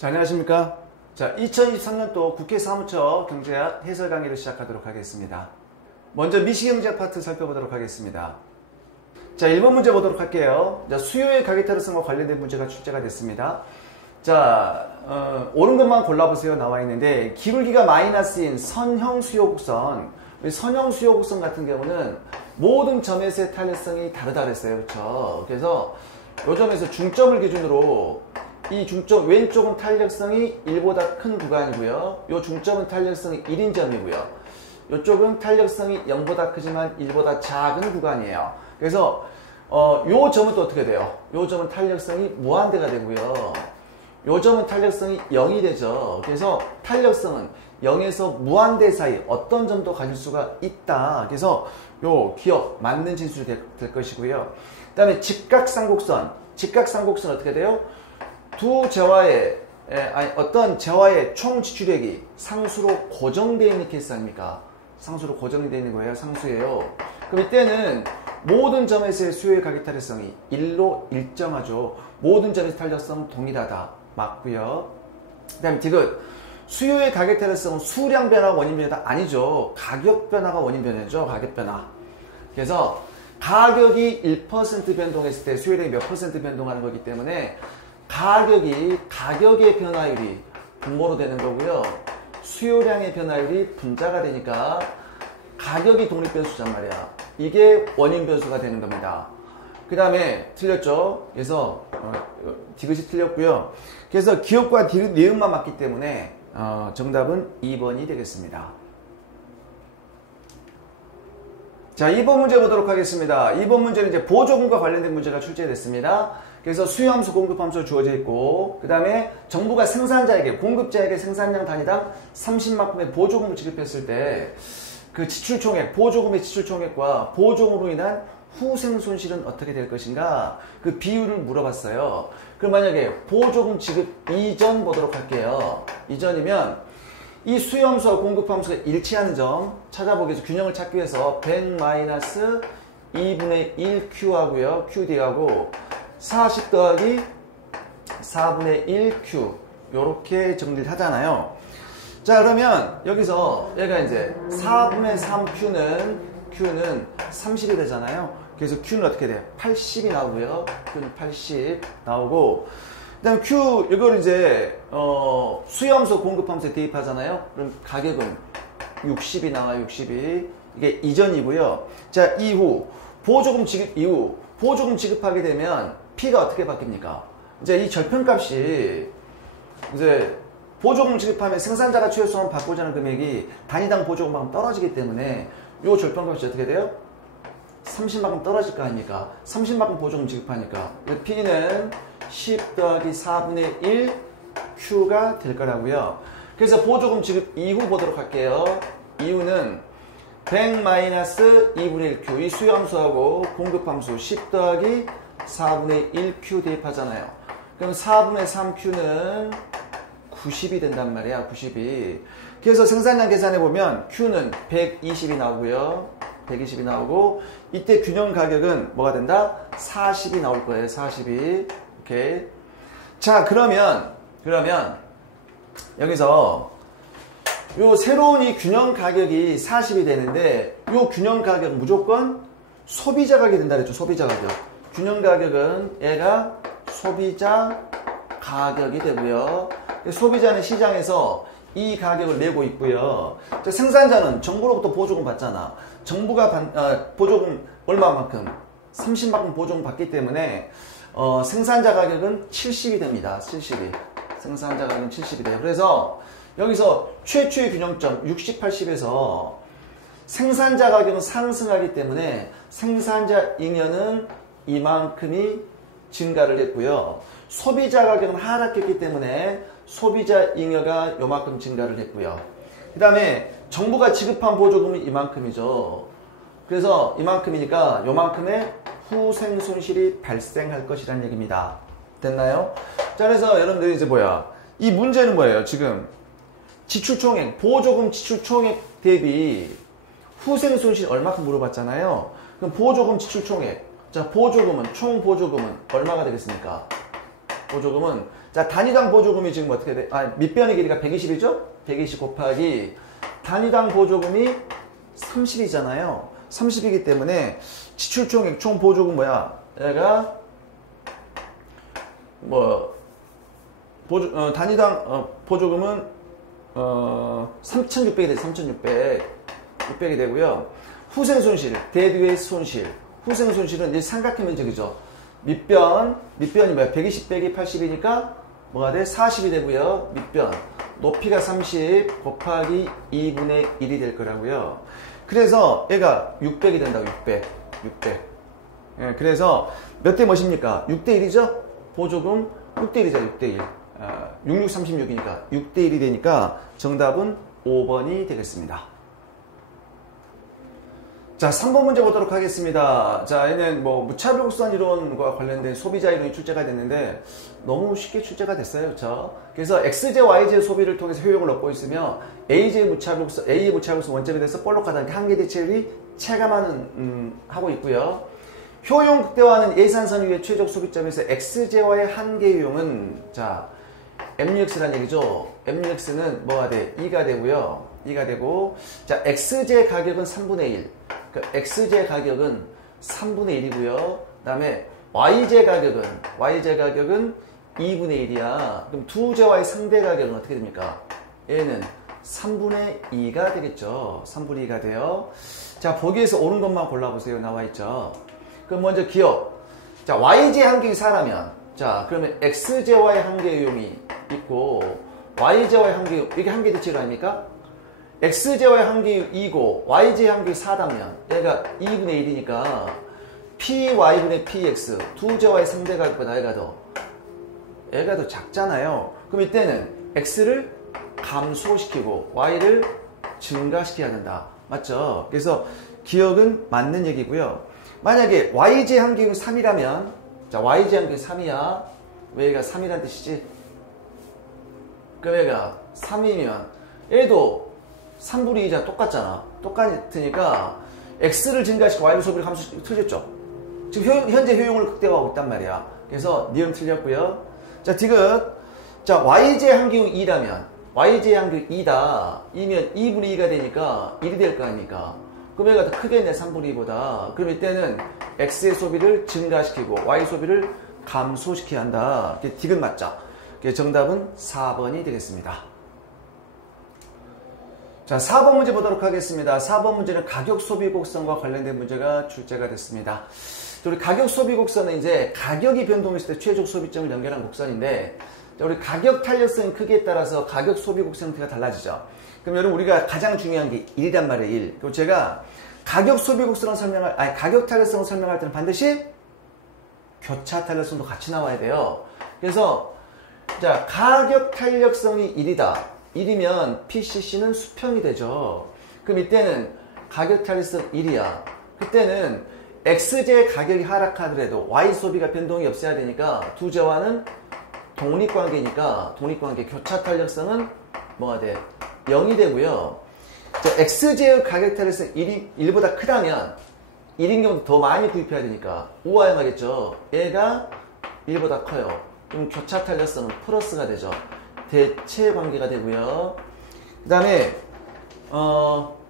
자, 안녕하십니까. 자, 2023년도 국회 사무처 경제학 해설 강의를 시작하도록 하겠습니다. 먼저 미시경제학 파트 살펴보도록 하겠습니다. 자, 1번 문제 보도록 할게요. 자, 수요의 가계타로성과 관련된 문제가 출제가 됐습니다. 자, 옳은 것만 골라보세요 나와 있는데, 기울기가 마이너스인 선형 수요곡선, 선형 수요곡선 같은 경우는 모든 점에서의 탄력성이 다르다 그랬어요. 그렇죠? 그래서 이 점에서 중점을 기준으로 이 중점 왼쪽은 탄력성이 1보다 큰 구간이고요. 이 중점은 탄력성이 1인 점이고요. 이쪽은 탄력성이 0보다 크지만 1보다 작은 구간이에요. 그래서 이 점은 또 어떻게 돼요? 이 점은 탄력성이 무한대가 되고요. 이 점은 탄력성이 0이 되죠. 그래서 탄력성은 0에서 무한대 사이 어떤 점도 가질 수가 있다. 그래서 요 기억 맞는 진술이 될 것이고요. 그 다음에 직각삼곡선. 직각삼곡선 어떻게 돼요? 두 재화의 어떤 재화의 총 지출액이 상수로 고정되어 있는 케이스 아닙니까? 상수로 고정되어 있는 거예요. 상수예요. 그럼 이때는 모든 점에서의 수요의 가계탄력성이 1로 일정하죠. 모든 점에서 탄력성은 동일하다. 맞고요. 그 다음에 디귿. 수요의 가계탄력성은 수량 변화가 원인 변화다? 아니죠. 가격 변화가 원인 변화죠. 가격 변화. 그래서 가격이 1% 변동했을 때 수요량이 몇 % 변동하는 거기 때문에 가격의 변화율이 분모로 되는 거고요. 수요량의 변화율이 분자가 되니까 가격이 독립변수란 말이야. 이게 원인 변수가 되는 겁니다. 그 다음에 틀렸죠. 그래서 디귿이 틀렸고요. 그래서 기억과 디귿 내용만 맞기 때문에 정답은 2번이 되겠습니다. 자, 2번 문제 보도록 하겠습니다. 2번 문제는 이제 보조금과 관련된 문제가 출제됐습니다. 그래서 수요함수, 공급함수 주어져 있고, 그 다음에 정부가 생산자에게, 공급자에게 생산량 단위당 30만큼의 보조금을 지급했을 때 그 지출총액, 보조금의 지출총액과 보조금으로 인한 후생 손실은 어떻게 될 것인가? 그 비율을 물어봤어요. 그럼 만약에 보조금 지급 이전 보도록 할게요. 이전이면 이 수요함수와 공급함수가 일치하는 점 찾아보기 위해서 균형을 찾기 위해서 100-2분의 1Q 하고요. QD 하고 40 더하기 4분의 1Q 요렇게 정리를 하잖아요. 자, 그러면 여기서 얘가 이제 4분의 3Q는 30이 되잖아요. 그래서 Q는 어떻게 돼요? 80이 나오고요. Q는 80 나오고, 그 다음에 Q 이걸 이제 수요함수 공급함수에 대입하잖아요. 그럼 가격은 60이 나와요. 60이. 이게 이전이고요. 자, 이후 보조금 지급 이후 보조금 지급하게 되면 P가 어떻게 바뀝니까? 이제 이 절편값이 이제 보조금 지급하면 생산자가 최소한 받고자 하는 금액이 단위당 보조금만큼 떨어지기 때문에 이 절편값이 어떻게 돼요? 30만큼 떨어질 거 아닙니까? 30만큼 보조금 지급하니까 P는 10 더하기 4분의 1 Q가 될 거라고요. 그래서 보조금 지급 이후 보도록 할게요. 이후는 100-2분의 1 Q 이 수요함수하고 공급함수 10 더하기 4분의 1Q 대입하잖아요. 그럼 4분의 3Q는 90이 된단 말이야. 90이. 그래서 생산량 계산해보면 Q는 120이 나오고요. 120이 나오고 이때 균형 가격은 뭐가 된다? 40이 나올 거예요. 40이. 오케이. 자, 그러면 여기서 요 새로운 이 균형 가격이 40이 되는데 요 균형 가격 무조건 소비자 가격이 된다 그랬죠. 소비자 가격. 균형 가격은 얘가 소비자 가격이 되고요. 소비자는 시장에서 이 가격을 내고 있고요. 생산자는 정부로부터 보조금 받잖아. 정부가 보조금 얼마만큼? 30만큼 보조금 받기 때문에 생산자 가격은 70이 됩니다. 70이. 생산자 가격은 70이 돼요. 그래서 여기서 최초의 균형점 60, 80에서 생산자 가격은 상승하기 때문에 생산자 잉여는 이만큼이 증가를 했고요. 소비자 가격은 하락했기 때문에 소비자 잉여가 요만큼 증가를 했고요. 그 다음에 정부가 지급한 보조금이 이만큼이죠. 그래서 이만큼이니까 요만큼의 후생 손실이 발생할 것이라는 얘기입니다. 됐나요? 자, 그래서 여러분들이 이제 이 문제는 뭐예요? 지금 지출총액, 보조금 지출총액 대비 후생 손실 얼마큼 물어봤잖아요. 그럼 보조금 지출총액. 자, 보조금은, 총 보조금은 얼마가 되겠습니까? 보조금은 자, 단위당 보조금이 지금 어떻게 돼? 밑변의 길이가 120이죠? 120 곱하기 단위당 보조금이 30이잖아요. 30이기 때문에 지출총액 총 보조금 뭐야? 얘가 단위당 보조금은 3,600이 돼. 3,600. 600이 되고요. 후생 손실, 데드웨이스 손실. 후생 손실은 이 삼각형 면적이죠. 밑변이 뭐야? 120 빼기 80이니까 뭐가 돼? 40이 되고요. 밑변. 높이가 30 곱하기 2분의 1이 될 거라고요. 그래서 얘가 600이 된다고. 600. 예, 그래서 몇 대 몇입니까? 6대 1이죠? 보조금 6대 1이죠. 6대 1. 6636이니까 6대 1이 되니까 정답은 5번이 되겠습니다. 자, 3번 문제 보도록 하겠습니다. 자, 얘는 무차별곡선 이론과 관련된 소비자 이론이 출제가 됐는데 너무 쉽게 출제가 됐어요. 그렇죠? 그래서 XJ, YJ 소비를 통해서 효용을 얻고 있으며 A의 무차별곡선 원점에 대해서 볼록하다는 한계 대체율이 체감하는 하고 있고요. 효용 극대화하는 예산선 위의 최적 소비점에서 XJ와의 한계 효용은 자, MUX라는 얘기죠. MUX는 뭐가 돼? 2가 되고요. 2가 되고 자, XJ 가격은 3분의 1. 그러니까 XJ 가격은 3분의 1이고요. 그 다음에 YJ 가격은 2분의 1이야. 그럼 두 제와의 상대 가격은 어떻게 됩니까? 얘는 3분의 2가 되겠죠. 3분의 2가 돼요. 자, 보기에서 옳은 것만 골라보세요. 나와있죠. 그럼 먼저 기억. 자, YJ 한계이 4라면 자, 그러면 XJ와의 한계 유형이 있고 YJ와의 한계 유형, 이게 한계 대칭 아닙니까? XJ와의 한계 2고 YJ 한계 4다면 얘가 2분의 1이니까 PY분의 PX 두 제와의 상대 가격보다 얘가 더 작잖아요. 그럼 이때는 X를 감소시키고 Y를 증가시켜야 된다. 맞죠? 그래서 기억은 맞는 얘기고요. 만약에 YJ 한계율 3이라면 자, YJ 한계율 3이야. 왜 얘가 3이란 뜻이지? 그럼 얘가 3이면 얘도 3분의 2자 똑같잖아. 똑같으니까 X를 증가시키고 Y를 소비를 감소시키고 틀렸죠? 지금 현재 효용을 극대화하고 있단 말이야. 그래서 니은 틀렸고요. 자, 디귿. 자, YJ 한계율 2라면 YJ 한계율 2다. 2면 2분의 2가 되니까 1이 될 거 아닙니까? 그럼 얘가 더 크겠네, 3분의 2보다. 그럼 이때는 X의 소비를 증가시키고 Y 소비를 감소시켜야 한다. 이게 디귿 맞죠? 정답은 4번이 되겠습니다. 자, 4번 문제 보도록 하겠습니다. 4번 문제는 가격 소비 곡선과 관련된 문제가 출제가 됐습니다. 우리 가격 소비 곡선은 이제 가격이 변동했을 때 최적 소비점을 연결한 곡선인데, 우리 가격 탄력성 크기에 따라서 가격 소비 곡선 형태가 달라지죠. 그럼 여러분 우리가 가장 중요한 게 1이란 말이에요. 1. 그리고 제가 가격 소비 곡선을 가격 탄력성을 설명할 때는 반드시 교차 탄력성도 같이 나와야 돼요. 그래서 자, 가격 탄력성이 1이다. 1이면 PCC는 수평이 되죠. 그럼 이때는 가격 탄력성 1이야. 그때는 XJ 가격이 하락하더라도 Y 소비가 변동이 없어야 되니까 두 제와는 독립관계니까 독립관계 교차 탄력성은 뭐가 돼? 0이 되고요. 자, XJ의 가격 탄력성 1보다 크다면 1인 경우도 더 많이 구입해야 되니까 우하향하겠죠. 얘가 1보다 커요. 그럼 교차 탄력성은 플러스가 되죠. 대체 관계가 되고요. 그 다음에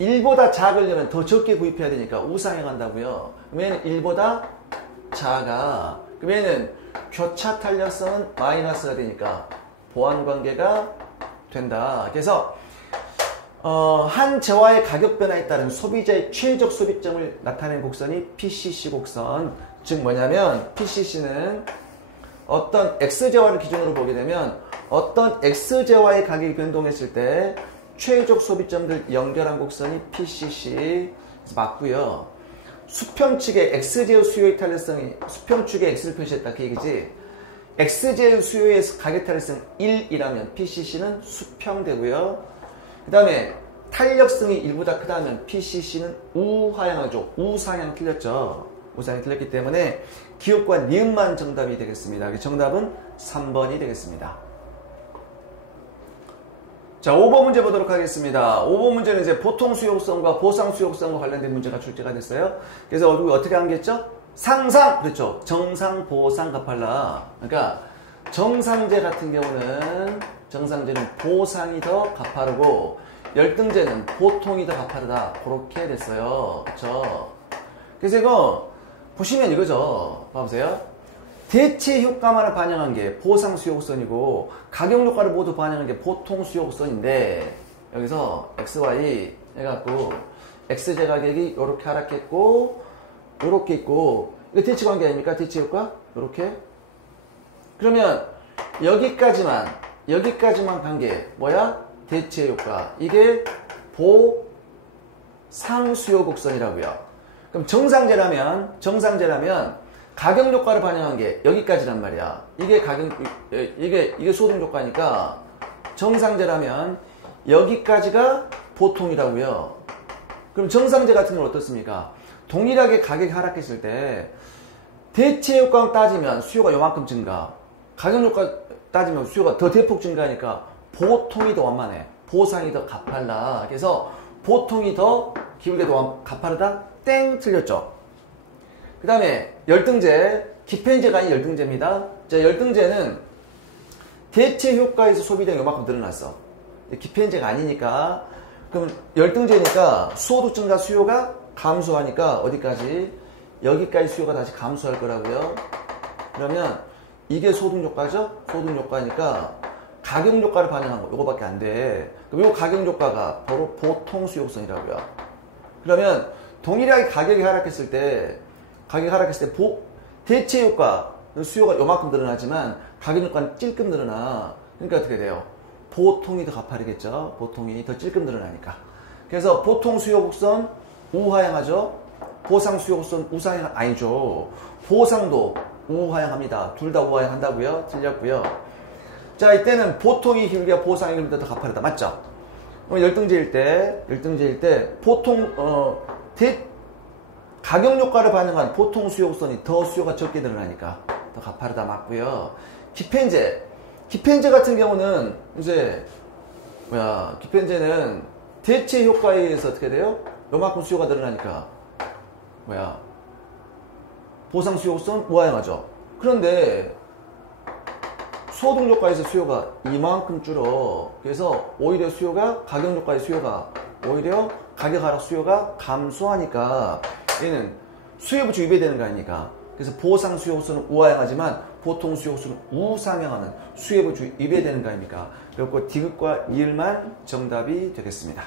1보다 작으려면 더 적게 구입해야 되니까 우상향한다고요. 그럼 얘는 1보다 작아. 그럼 얘는 교차 탄력성은 마이너스가 되니까 보완 관계가 된다. 그래서 한 재화의 가격 변화에 따른 소비자의 최적 소비점을 나타내는 곡선이 PCC 곡선. 즉 뭐냐면 PCC는 어떤 X재화를 기준으로 보게 되면 어떤 X재화의 가격이 변동했을 때 최적 소비점을 연결한 곡선이 PCC 맞고요. 수평축의 X제의 수요의 탄력성이 수평축의 X를 표시했다 그 얘기지. X제의 수요의 가격 탄력성 1이라면 PCC는 수평되고요. 그 다음에 탄력성이 1보다 크다면 PCC는 우하향하죠. 우상향 틀렸죠. 우상향 틀렸기 때문에 기억과 니은만 정답이 되겠습니다. 정답은 3번이 되겠습니다. 자, 5번 문제 보도록 하겠습니다. 5번 문제는 이제 보통 수요성과 보상 수요성과 관련된 문제가 출제가 됐어요. 그래서 어떻게 한겠죠? 상상! 그렇죠. 정상, 보상 갚아라. 그러니까 정상제 같은 경우는 정상제는 보상이 더 가파르고 열등제는 보통이 더 가파르다. 그렇게 됐어요. 그쵸? 그래서 이거 보시면 이거죠. 봐보세요. 대체 효과만을 반영한 게 보상 수요곡선이고 가격 효과를 모두 반영한 게 보통 수요곡선인데 여기서 XY 해갖고 X제 가격이 이렇게 하락했고 이렇게 있고 이거 대치 관계 아닙니까? 대치 효과? 이렇게 그러면 여기까지만 관계 뭐야? 대치 효과 이게 보상 수요곡선이라고요. 그럼 정상제라면 가격 효과를 반영한 게 여기까지란 말이야. 이게 소득 효과니까 정상제라면 여기까지가 보통이라고요. 그럼 정상제 같은 건 어떻습니까? 동일하게 가격이 하락했을 때 대체 효과만 따지면 수요가 요만큼 증가, 가격 효과 따지면 수요가 더 대폭 증가하니까 보통이 더 완만해. 보상이 더 가팔라. 그래서 보통이 더 기울게 더 가파르다? 땡! 틀렸죠. 그 다음에 열등제, 기펜제가 아닌 열등제입니다. 자, 열등제는 대체 효과에서 소비량이 요만큼 늘어났어. 기펜제가 아니니까. 그럼 열등제니까 소득 증가 수요가 감소하니까 어디까지? 여기까지 수요가 다시 감소할 거라고요. 그러면 이게 소득 효과죠? 소득 효과니까 가격 효과를 반영한 거 요거밖에 안 돼. 그럼 요 가격 효과가 바로 보통 수요곡선이라고요. 그러면 동일하게 가격이 하락했을 때 대체 효과 수요가 요만큼 늘어나지만 가격 효과는 찔끔 늘어나. 그러니까 어떻게 돼요? 보통이 더 가파르겠죠. 보통이 더 찔끔 늘어나니까. 그래서 보통 수요곡선 우하향하죠. 보상 수요곡선 우상향 아니죠. 보상도 우하향합니다. 둘 다 우하향한다고요? 틀렸고요. 자, 이때는 보통이 길기가 보상이 길기보다 더 가파르다. 맞죠? 열등제일 때 보통 가격 효과를 반영한 보통 수요곡선이 더 수요가 적게 늘어나니까 더 가파르다. 맞고요. 기펜제 같은 경우는 이제 기펜제는 대체 효과에 의해서 어떻게 돼요? 요만큼 수요가 늘어나니까 보상 수요곡선 우하향하죠. 그런데 소득 효과에서 수요가 이만큼 줄어. 그래서 오히려 가격 효과의 수요가 오히려 가격 하락 수요가 감소하니까 얘는 수요부추 위배되는 거 아닙니까? 그래서 보상 수요곡선은 우하향하지만 보통 수요곡선은 우상향하는 수요부추 위배되는 거 아닙니까? 그리고 디귿과 이을만 정답이 되겠습니다.